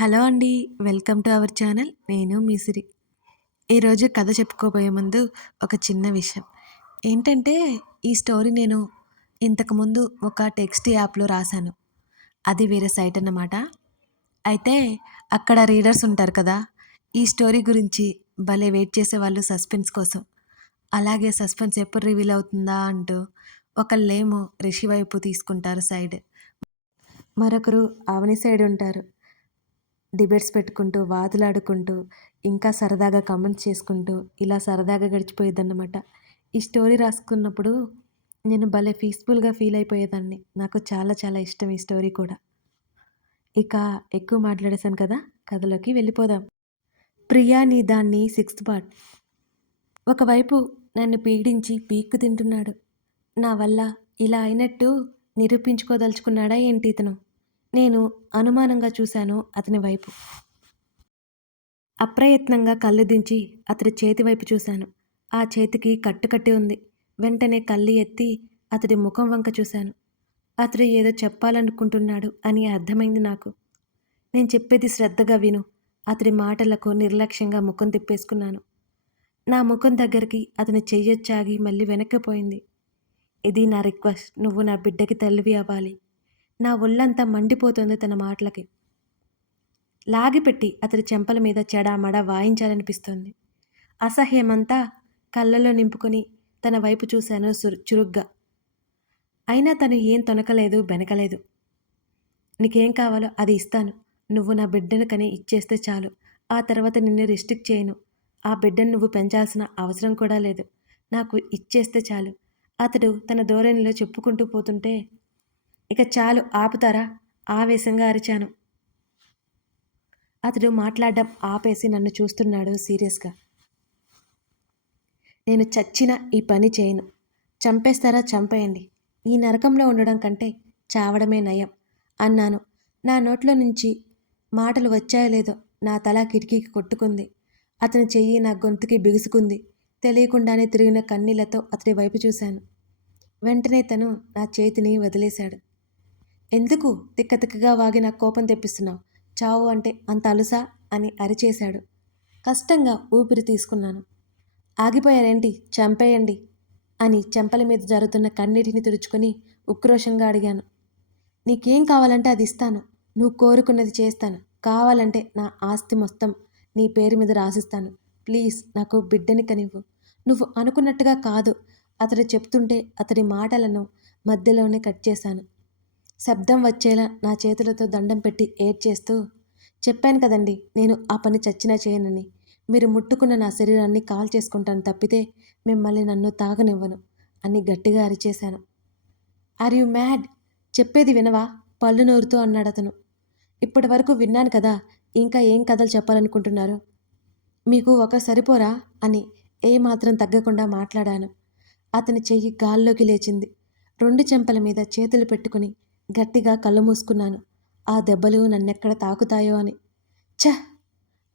Hello అండి welcome to our channel. నేను మీ సిరి. ఈరోజు కథ చెప్పుకోబోయే ముందు ఒక చిన్న విషయం. ఏంటంటే ఈ స్టోరీ నేను ఇంతకుముందు ఒక టెక్స్ట్ యాప్లో రాశాను. అది వేరే సైట్ అన్నమాట. అయితే అక్కడ రీడర్స్ ఉంటారు కదా ఈ స్టోరీ గురించి భలే వెయిట్ చేసేవాళ్ళు సస్పెన్స్ కోసం. అలాగే సస్పెన్స్ ఎప్పుడు రివీల్ అవుతుందా అంటూ ఒకళ్ళేమో రిషి వైపు తీసుకుంటారు సైడ్. మరొకరు అవని సైడ్ ఉంటారు. డిబేట్స్ పెట్టుకుంటూ వాదులాడుకుంటూ ఇంకా సరదాగా కామెంట్స్ చేసుకుంటూ ఇలా సరదాగా గడిచిపోయేదన్నమాట. ఈ స్టోరీ రాసుకున్నప్పుడు నేను భలే పీస్ఫుల్గా ఫీల్ అయిపోయేదాన్ని. నాకు చాలా చాలా ఇష్టం ఈ స్టోరీ కూడా. ఇక ఎక్కువ మాట్లాడేశాను కదా కథలోకి వెళ్ళిపోదాం. ప్రియా నీ దాన్ని సిక్స్త్ పార్ట్. ఒకవైపు నన్ను పీడించి పీక్కు తింటున్నాడు. నా వల్ల ఇలా అయినట్టు నిరూపించుకోదలుచుకున్నాడా ఏంటి ఇతను? నేను అనుమానంగా చూశాను అతని వైపు. అప్రయత్నంగా కళ్ళు దించి అతడి చేతి వైపు చూశాను. ఆ చేతికి కట్టుకట్టి ఉంది. వెంటనే కళ్ళు ఎత్తి అతడి ముఖం వంక చూశాను. అతడు ఏదో చెప్పాలనుకుంటున్నాడు అని అర్థమైంది నాకు. నేను చెప్పేది శ్రద్ధగా విను. అతడి మాటలకు నిర్లక్ష్యంగా ముఖం తిప్పేసుకున్నాను. నా ముఖం దగ్గరికి అతని చెయ్యొచ్చాగి మళ్ళీ వెనక్కిపోయింది ఇది నా రిక్వెస్ట్. నువ్వు నా బిడ్డకి తల్లివి అవ్వాలి. నా ఒళ్ళంతా మండిపోతుంది తన మాటలకి. లాగిపెట్టి అతడి చెంపల మీద చెడామడ వాయించాలనిపిస్తోంది. అసహ్యమంతా కళ్ళలో నింపుకొని తన వైపు చూశాను చురుగ్గా. అయినా తను ఏం తొనకలేదు బెనకలేదు. నీకేం కావాలో అది ఇస్తాను. నువ్వు నా బిడ్డను కని ఇచ్చేస్తే చాలు. ఆ తర్వాత నిన్ను రిస్ట్రిక్ట్ చేయను. ఆ బిడ్డను నువ్వు పెంచాల్సిన అవసరం కూడా లేదు. నాకు ఇచ్చేస్తే చాలు. అతడు తన ధోరణిలో చెప్పుకుంటూ పోతుంటే ఇక చాలు ఆపుతారా? ఆవేశంగా అరిచాను. అతడు మాట్లాడడం ఆపేసి నన్ను చూస్తున్నాడు సీరియస్గా. నేను చచ్చిన ఈ పని చేయను. చంపేస్తారా? చంపేయండి. ఈ నరకంలో ఉండడం కంటే చావడమే నయం అన్నాను. నా నోట్లో నుంచి మాటలు వచ్చాయో లేదో నా తల కిటికీకి కొట్టుకుంది. అతని చెయ్యి నా గొంతుకి బిగుసుకుంది. తెలియకుండానే తిరిగిన కన్నీళ్ళతో అతడి వైపు చూశాను. వెంటనే తను నా చేతిని వదిలేశాడు. ఎందుకు తిక్కతిక్కగా వాగి నాకు కోపం తెప్పిస్తున్నావు? చావు అంటే అంత అలుసా? అని అరిచేశాడు. కష్టంగా ఊపిరి తీసుకున్నాను. ఆగిపోయారేంటి? చంపేయండి అని చెంపల మీద జరుగుతున్న కన్నీటిని తుడుచుకొని ఉక్రోషంగా అడిగాను. నీకేం కావాలంటే అది ఇస్తాను. నువ్వు కోరుకున్నది చేస్తాను. కావాలంటే నా ఆస్తి మొత్తం నీ పేరు మీద రాసిస్తాను. ప్లీజ్ నాకు బిడ్డని కనివ్వు. నువ్వు అనుకున్నట్టుగా కాదు. అతడు చెప్తుంటే అతడి మాటలను మధ్యలోనే కట్ చేశాను. శబ్దం వచ్చేలా నా చేతులతో దండం పెట్టి ఏడ్ చేస్తూ చెప్పాను కదండి నేను ఆ పని చచ్చినా చేయనని. మీరు ముట్టుకున్న నా శరీరాన్ని కాల్ చేసుకుంటాను తప్పితే మిమ్మల్ని నన్ను తాగనివ్వను అని గట్టిగా అరిచేశాను. Are you mad? చెప్పేది వినవా? పళ్ళు నోరుతూ అన్నాడు అతను ఇప్పటి వరకు విన్నాను కదా ఇంకా ఏం కథలు చెప్పాలనుకుంటున్నారు? మీకు ఒక సరిపోరా? అని ఏమాత్రం తగ్గకుండా మాట్లాడాను. అతని చెయ్యి గాల్లోకి లేచింది. రెండు చెంపల మీద చేతులు పెట్టుకుని గట్టిగా కళ్ళు మూసుకున్నాను. ఆ దెబ్బలు నన్నెక్కడ తాకుతాయో అని. ఛ!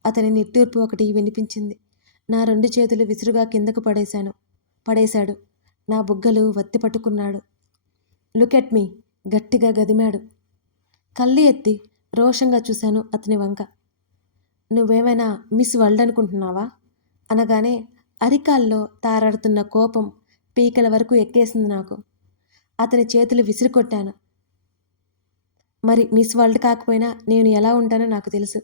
అతని నిట్టూర్పు ఒకటి వినిపించింది. నా రెండు చేతులు విసురుగా కిందకు పడేశాను. పడేశాడు. నా బుగ్గలు వత్తి పట్టుకున్నాడు. Look at me! గట్టిగా గదిమాడు. కళ్ళు ఎత్తి రోషంగా చూశాను అతని వంక. నువ్వేమైనా మిస్ వరల్డ్ అనుకుంటున్నావా? అనగానే అరికాల్లో తారాడుతున్న కోపం పీకల వరకు ఎక్కేసింది నాకు. అతని చేతులు విసిరికొట్టాను. మరి మిస్ వరల్డ్ కాకపోయినా నేను ఎలా ఉంటానో నాకు తెలుసు.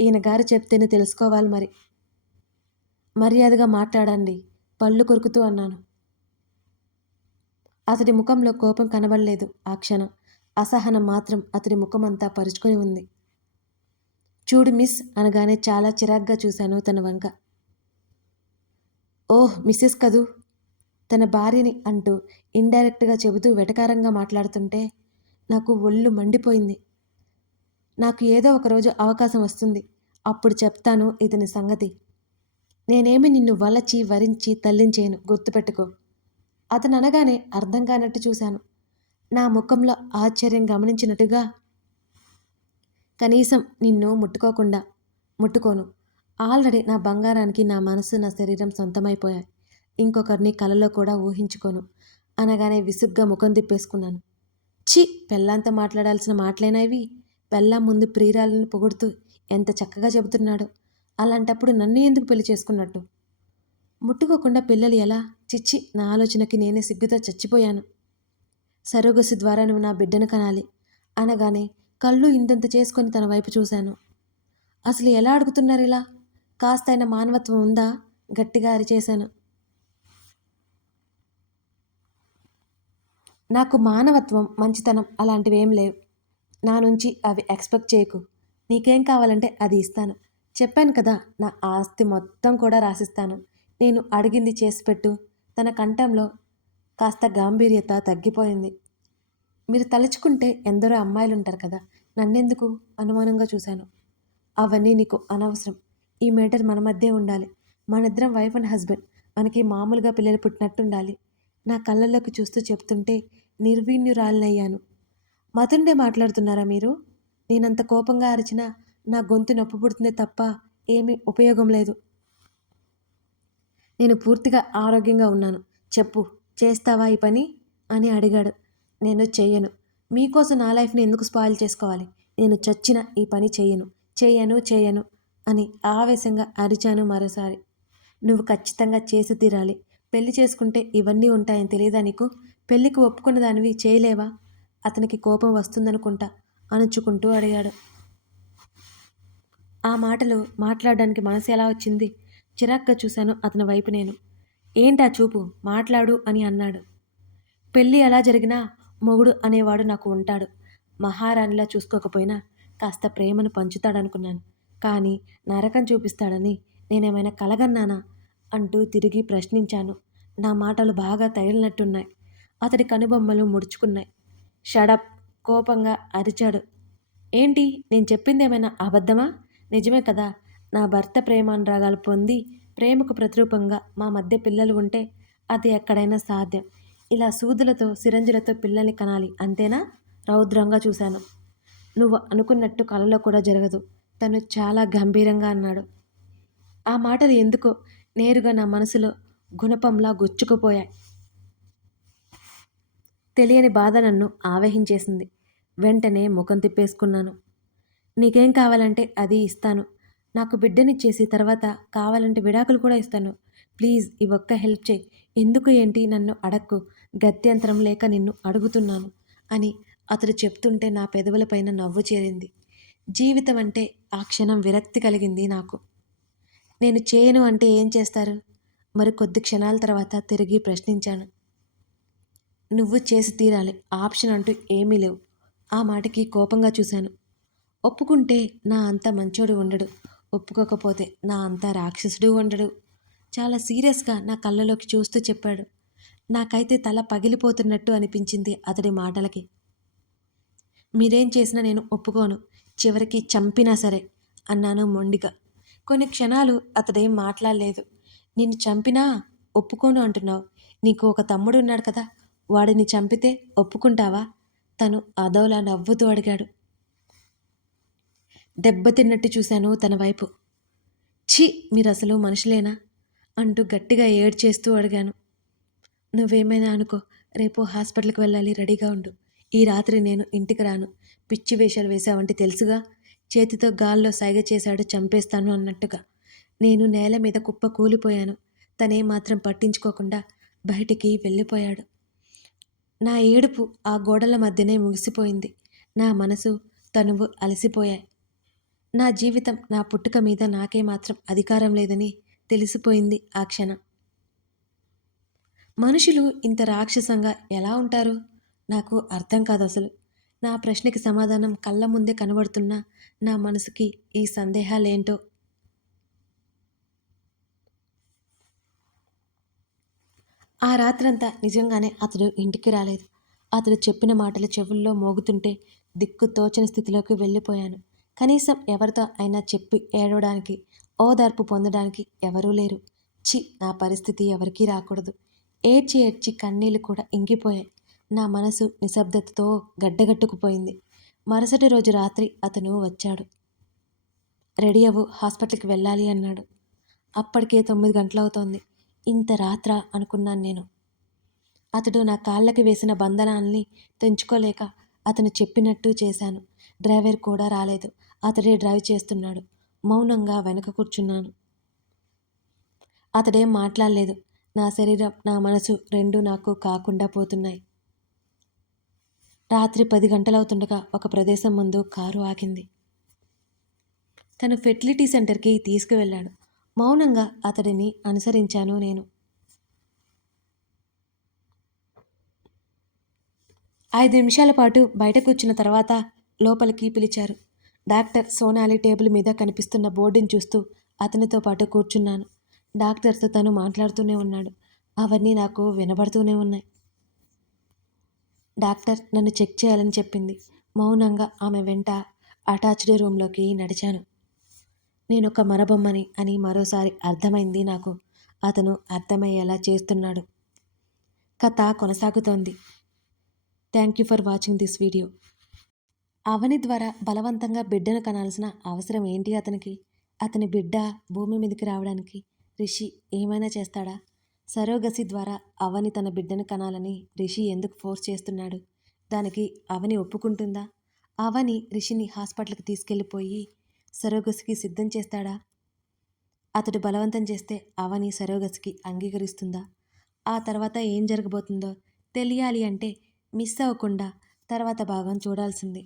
ఈయన గారు చెప్తేనే తెలుసుకోవాలి మరి. మర్యాదగా మాట్లాడండి. పళ్ళు కొరుకుతూ అన్నాను. అతడి ముఖంలో కోపం కనబడలేదు. ఆ క్షణం అసహనం మాత్రం అతడి ముఖమంతా పరుచుకొని ఉంది. చూడు మిస్ అనగానే చాలా చిరాగ్గా చూశాను తన వంక. ఓహ్ మిస్సెస్ కదూ? తన భార్యని అంటూ ఇండైరెక్ట్గా చెబుతూ వెటకారంగా మాట్లాడుతుంటే నాకు ఒళ్ళు మండిపోయింది. నాకు ఏదో ఒకరోజు అవకాశం వస్తుంది. అప్పుడు చెప్తాను ఇతని సంగతి. నేనేమి నిన్ను వలచి వరించి తల్లించేను గుర్తుపెట్టుకో. అతను అనగానే అర్థం కానట్టు చూశాను. నా ముఖంలో ఆశ్చర్యం గమనించినట్టుగా కనీసం నిన్ను ముట్టుకోకుండా ముట్టుకోను. ఆల్రెడీ నా బంగారానికి నా మనసు నా శరీరం సొంతమైపోయాయి. ఇంకొకరిని కలలో కూడా ఊహించుకోను. అనగానే విసుగ్గా ముఖం తిప్పేసుకున్నాను. ఛీ పెళ్ళంతా మాట్లాడాల్సిన మాటలేనా ఇవి? పెళ్ళాం ముందు ప్రియురాలను పొగుడుతూ ఎంత చక్కగా చెబుతున్నాడు. అలాంటప్పుడు నన్ను ఎందుకు పెళ్ళి చేసుకున్నట్టు? ముట్టుకోకుండా పిల్లలు ఎలా? చిచ్చి నా ఆలోచనకి నేనే సిగ్గుతో చచ్చిపోయాను. సరోగసి ద్వారా నువ్వు నా బిడ్డను కనాలి. అనగానే కళ్ళు ఇంతంత చేసుకొని తన వైపు చూశాను. అసలు ఎలా అడుగుతున్నారు ఇలా? కాస్తైన మానవత్వం ఉందా? గట్టిగా అరిచేశాను. నాకు మానవత్వం మంచితనం అలాంటివి ఏం లేవు. నా నుంచి అవి ఎక్స్పెక్ట్ చేయకు. నీకేం కావాలంటే అది ఇస్తాను. చెప్పాను కదా నా ఆస్తి మొత్తం కూడా రాసిస్తాను. నేను అడిగింది చేసి పెట్టు. తన కంఠంలో కాస్త గాంభీర్యత తగ్గిపోయింది. మీరు తలుచుకుంటే ఎందరో అమ్మాయిలు ఉంటారు కదా నన్నెందుకు అనుమానంగా చూశాను. అవన్నీ నీకు అనవసరం. ఈ మేటర్ మన మధ్య ఉండాలి. మనిద్దరం వైఫ్ అండ్ హస్బెండ్. మనకి మామూలుగా పిల్లలు పుట్టినట్టుండాలి. నా కళ్ళల్లోకి చూస్తూ చెప్తుంటే నిర్వీణ్యురాలనయ్యాను మతుండే మాట్లాడుతున్నారా మీరు? నేనంత కోపంగా అరిచినా నా గొంతు నొప్పి పుడుతుందే తప్ప ఏమీ ఉపయోగం లేదు. నేను పూర్తిగా ఆరోగ్యంగా ఉన్నాను. చెప్పు చేస్తావా ఈ పని? అని అడిగాడు. నేను చెయ్యను. మీకోసం నా లైఫ్ని ఎందుకు స్పాయిల్ చేసుకోవాలి? నేను చచ్చిన ఈ పని చెయ్యను. చేయను చేయను అని ఆవేశంగా అరిచాను మరోసారి. నువ్వు ఖచ్చితంగా చేసి తీరాలి. పెళ్ళి చేసుకుంటే ఇవన్నీ ఉంటాయని తెలియదా నీకు? పెళ్ళికి ఒప్పుకున్న దానివి చేయలేవా? అతనికి కోపం వస్తుందనుకుంటా అణుచుకుంటూ అడిగాడు. ఆ మాటలు మాట్లాడడానికి మనసు ఎలా వచ్చింది? చిరాగ్గా చూశాను అతని వైపు నేను. ఏంటా చూపు? మాట్లాడు అని అన్నాడు. పెళ్ళి ఎలా జరిగినా మొగుడు అనేవాడు నాకు ఉంటాడు. మహారాణిలా చూసుకోకపోయినా కాస్త ప్రేమను పంచుతాడనుకున్నాను. కానీ నరకం చూపిస్తాడని నేనేమైనా కలగన్నానా? అంటూ తిరిగి ప్రశ్నించాను. నా మాటలు బాగా తగిలినట్టున్నాయి. అతడి కనుబొమ్మలు ముడుచుకున్నాయి. షడప్ కోపంగా అరిచాడు. ఏంటి? నేను చెప్పింది ఏమైనా అబద్ధమా? నిజమే కదా. నా భర్త ప్రేమానురాగాలు పొంది ప్రేమకు ప్రతిరూపంగా మా మధ్య పిల్లలు ఉంటే అది ఎక్కడైనా సాధ్యం. ఇలా సూదులతో సిరంజులతో పిల్లల్ని కనాలి అంతేనా? రౌద్రంగా చూశాను. నువ్వు అనుకున్నట్టు కలలో కూడా జరగదు. తను చాలా గంభీరంగా అన్నాడు. ఆ మాటలు ఎందుకో నేరుగా నా మనసులో గుణపంలా గుచ్చుకుపోయాయి. తెలియని బాధ నన్ను ఆవహించేసింది. వెంటనే ముఖం తిప్పేసుకున్నాను. నీకేం కావాలంటే అది ఇస్తాను. నాకు బిడ్డనిచ్చేసి తర్వాత కావాలంటే విడాకులు కూడా ఇస్తాను. ప్లీజ్ ఈ ఒక్క హెల్ప్ చేయి. ఎందుకు ఏంటి నన్ను అడక్కు. గత్యంతరం లేక నిన్ను అడుగుతున్నాను అని అతడు చెప్తుంటే నా పెదవులపైన నవ్వు చేరింది. జీవితం అంటే ఆ క్షణం విరక్తి కలిగింది నాకు. నేను చేయను అంటే ఏం చేస్తారు? మరి కొద్ది క్షణాల తర్వాత తిరిగి ప్రశ్నించాను. నువ్వు చేసి తీరాలి. ఆప్షన్ అంటూ ఏమీ లేవు. ఆ మాటకి కోపంగా చూశాను. ఒప్పుకుంటే నా అంత మంచోడు ఉండడు. ఒప్పుకోకపోతే నా అంత రాక్షసుడు ఉండడు. చాలా సీరియస్గా నా కళ్ళలోకి చూస్తూ చెప్పాడు. నాకైతే తల పగిలిపోతున్నట్టు అనిపించింది అతడి మాటలకి. మీరేం చేసినా నేను ఒప్పుకోను. చివరికి చంపినా సరే అన్నాను మొండిగా. కొన్ని క్షణాలు అతడేం మాట్లాడలేదు. నిన్ను చంపినా ఒప్పుకోను అంటున్నావు. నీకు ఒక తమ్ముడు ఉన్నాడు కదా. వాడిని చంపితే ఒప్పుకుంటావా? తను అదోలా నవ్వుతూ అడిగాడు. దెబ్బతిన్నట్టు చూశాను తన వైపు. ఛీ మీరు అసలు మనుషులేనా? అంటూ గట్టిగా ఏడ్చేస్తూ అడిగాను. నువ్వేమైనా అనుకో రేపు హాస్పిటల్కి వెళ్ళాలి రెడీగా ఉండు. ఈ రాత్రి నేను ఇంటికి రాను. పిచ్చి వేషాలు వేశావంటే తెలుసుగా? చేతితో గాల్లో సైగ చేశాడు చంపేస్తాను అన్నట్టుగా. నేను నేల మీద కుప్ప కూలిపోయాను. తనే మాత్రం పట్టించుకోకుండా బయటికి వెళ్ళిపోయాడు. నా ఏడుపు ఆ గోడల మధ్యనే ముగిసిపోయింది. నా మనసు తనువు అలసిపోయాయి. నా జీవితం నా పుట్టుక మీద నాకే మాత్రం అధికారం లేదని తెలిసిపోయింది ఆ క్షణం. మనుషులు ఇంత రాక్షసంగా ఎలా ఉంటారు? నాకు అర్థం కాదు అసలు. నా ప్రశ్నకి సమాధానం కళ్ళ ముందే కనబడుతున్నా నా మనసుకి ఈ సందేహాలేంటో ఆ రాత్రంతా నిజంగానే అతడు ఇంటికి రాలేదు. అతడు చెప్పిన మాటలు చెవుల్లో మోగుతుంటే దిక్కు తోచని స్థితిలోకి వెళ్ళిపోయాను. కనీసం ఎవరితో అయినా చెప్పి ఏడవడానికి ఓదార్పు పొందడానికి ఎవరూ లేరు. చి నా పరిస్థితి ఎవరికీ రాకూడదు. ఏడ్చి ఏడ్చి కన్నీళ్ళు కూడా ఇంగిపోయాయి. నా మనసు నిశ్శబ్దతతో గడ్డగట్టుకుపోయింది. మరుసటి రోజు రాత్రి అతను వచ్చాడు. రెడీ అవ్వు హాస్పిటల్కి వెళ్ళాలి అన్నాడు. అప్పటికే తొమ్మిది గంటలవుతోంది. ఇంత రాత్ర అనుకున్నాను నేను. అతడు నా కాళ్ళకి వేసిన బంధనాల్ని తెంచుకోలేక అతను చెప్పినట్టు చేశాను. డ్రైవర్ కూడా రాలేదు. అతడే డ్రైవ్ చేస్తున్నాడు. మౌనంగా వెనక కూర్చున్నాను. అతడేం మాట్లాడలేదు. నా శరీరం నా మనసు రెండు నాకు కాకుండా పోతున్నాయి. రాత్రి పది గంటలవుతుండగా ఒక ప్రదేశం ముందు కారు ఆగింది. తను ఫెర్టిలిటీ సెంటర్కి తీసుకువెళ్ళాడు. మౌనంగా అతడిని అనుసరించాను నేను. ఐదు నిమిషాల పాటు బయట కూర్చున్న తర్వాత లోపలికి పిలిచారు. డాక్టర్ సోనాలి టేబుల్ మీద కనిపిస్తున్న బోర్డుని చూస్తూ అతనితో పాటు కూర్చున్నాను. డాక్టర్తో తను మాట్లాడుతూనే ఉన్నాడు. అవన్నీ నాకు వినబడుతూనే ఉన్నాయి. డాక్టర్ నన్ను చెక్ చేయాలని చెప్పింది. మౌనంగా ఆమె వెంట అటాచ్డ్ రూమ్లోకి నడిచాను. నేను ఒక మరబొమ్మని అని మరోసారి అర్థమైంది నాకు. అతను అర్థమయ్యేలా చేస్తున్నాడు. కథ కొనసాగుతోంది. Thank you for watching this video. Avani ద్వారా బలవంతంగా బిడ్డను కనాల్సిన అవసరం ఏంటి అతనికి? అతని బిడ్డ భూమి మీదకి రావడానికి రిషి ఏమైనా చేస్తాడా? సరోగసి ద్వారా అవని తన బిడ్డను కనాలని రిషి ఎందుకు ఫోర్స్ చేస్తున్నాడు? దానికి అవని ఒప్పుకుంటుందా? అవని రిషిని హాస్పిటల్కి తీసుకెళ్ళిపోయి సరోగసికి సిద్ధం చేస్తాడా? అతడు బలవంతం చేస్తే అవని సరోగసికి అంగీకరిస్తుందా? ఆ తర్వాత ఏం జరగబోతుందో తెలియాలి అంటే మిస్ అవ్వకుండా తర్వాత భాగం చూడాల్సిందే.